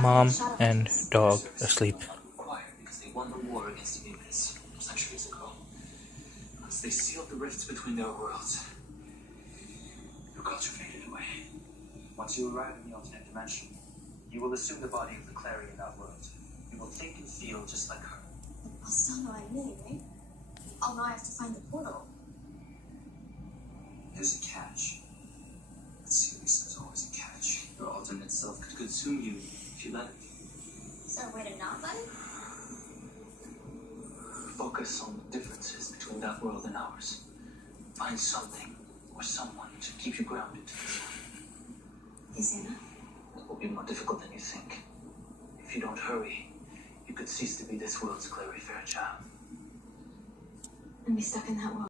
Mom and dog asleep. Required because they won the war against humans centuries ago. Once they sealed the rifts between their worlds, your culture faded away. Once you arrive in the alternate dimension, you will assume the body of the Clary in that world. You will think and feel just like her. I'll still know I'm me, right? I'll know I have to find the portal. There's a catch. Seriously, there's always a catch. Your alternate self could consume you if you let it. Is there a way to not let it? Focus on the differences between that world and ours. Find something or someone to keep you grounded to this one. Easy enough. It will be more difficult than you think. If you don't hurry, you could cease to be this world's Clary Fairchild. And be stuck in that world.